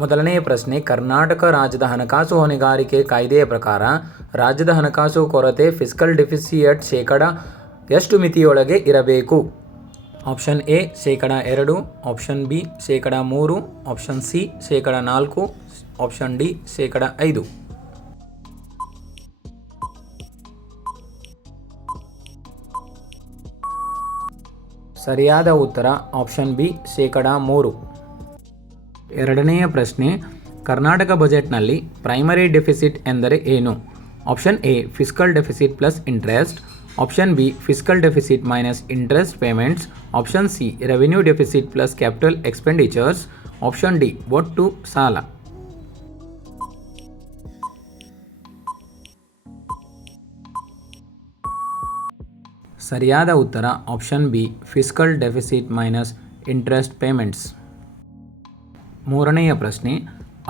ಮೊದಲನೆಯ ಪ್ರಶ್ನೆ, ಕರ್ನಾಟಕ ರಾಜ್ಯದ ಹಣಕಾಸು ಹೊಣೆಗಾರಿಕೆ ಕಾಯ್ದೆಯ ಪ್ರಕಾರ ರಾಜ್ಯದ ಹಣಕಾಸು ಕೊರತೆ ಫಿಸ್ಕಲ್ ಡೆಫಿಸಿಯಟ್ ಶೇಕಡ ಎಷ್ಟು ಮಿತಿಯೊಳಗೆ ಇರಬೇಕು? ಆಪ್ಷನ್ ಎ ಶೇಕಡ 2, ಆಪ್ಷನ್ ಬಿ ಶೇಕಡ 3, ಆಪ್ಷನ್ ಸಿ ಶೇಕಡ 4, ಆಪ್ಷನ್ ಡಿ ಶೇಕಡ 5. ಸರಿಯಾದ ಉತ್ತರ ಆಪ್ಷನ್ ಬಿ ಶೇಕಡ 3. ಎರಡನೆಯ ಪ್ರಶ್ನೆ, ಕರ್ನಾಟಕ ಬಜೆಟ್ನಲ್ಲಿ ಪ್ರೈಮರಿ ಡೆಫಿಸಿಟ್ ಎಂದರೆ ಏನು? Option A fiscal deficit plus interest, option B fiscal deficit minus interest payments, option C revenue deficit plus capital expenditures, option D ಒಟ್ಟು ಸಾಲ. ಸರಿಯಾದ ಉತ್ತರ option B fiscal deficit minus interest payments. ಮೂರನೆಯ ಪ್ರಶ್ನೆ,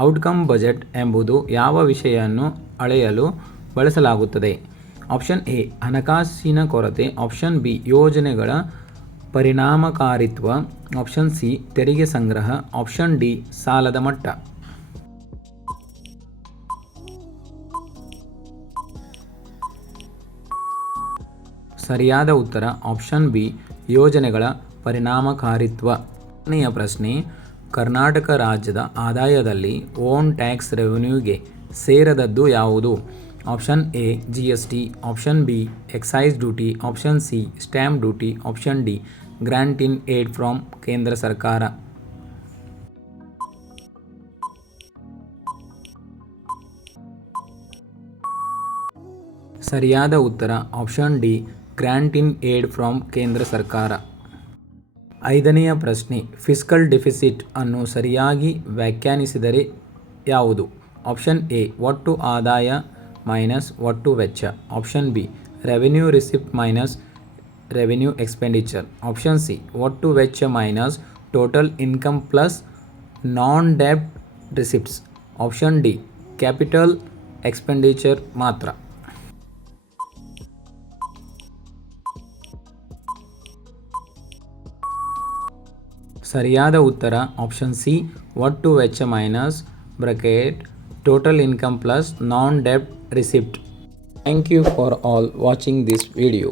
outcome budget ಎಂಬುದು ಯಾವ ವಿಷಯವನ್ನು ಅಳೆಯಲು ಬಳಸಲಾಗುತ್ತದೆ? ಆಪ್ಷನ್ ಎ ಹಣಕಾಸಿನ ಕೊರತೆ, ಆಪ್ಷನ್ ಬಿ ಯೋಜನೆಗಳ ಪರಿಣಾಮಕಾರಿತ್ವ, ಆಪ್ಷನ್ ಸಿ ತೆರಿಗೆ ಸಂಗ್ರಹ, ಆಪ್ಷನ್ ಡಿ ಸಾಲದ ಮಟ್ಟ. ಸರಿಯಾದ ಉತ್ತರ ಆಪ್ಷನ್ ಬಿ ಯೋಜನೆಗಳ ಪರಿಣಾಮಕಾರಿತ್ವ. ಕೊನೆಯ ಪ್ರಶ್ನೆ, ಕರ್ನಾಟಕ ರಾಜ್ಯದ ಆದಾಯದಲ್ಲಿ ಓನ್ ಟ್ಯಾಕ್ಸ್ ರೆವೆನ್ಯೂಗೆ ಸೇರದದ್ದು ಯಾವುದು? Option A GST, option B excise duty, option C stamp duty, option D grant in aid from ಕೇಂದ್ರ ಸರ್ಕಾರ. ಸರಿಯಾದ ಉತ್ತರ option D grant in aid from ಕೇಂದ್ರ ಸರ್ಕಾರ. ಐದನೆಯ ಪ್ರಶ್ನೆ, ಫಿಸ್ಕಲ್ ಡೆಫಿಸಿಟ್ ಅನ್ನು ಸರಿಯಾಗಿ ವ್ಯಾಖ್ಯಾನಿಸಿದರೆ ಯಾವುದು? ಆಪ್ಷನ್ ಎ ಒಟ್ಟು ಆದಾಯ ಮೈನಸ್ ಒಟ್ಟು ವೆಚ್ಚ, option B revenue receipt minus revenue expenditure, option C ಒಟ್ಟು ವೆಚ್ಚ minus total income plus non ಡೆಬ್ಟ್ receipts, option D capital expenditure ಮಾತ್ರ. ಸರಿಯಾದ ಉತ್ತರ ಆಪ್ಷನ್ ಸಿ ಒಟ್ಟು ವೆಚ್ಚ minus bracket total income plus non-debt receipt. Thank you for all watching this video.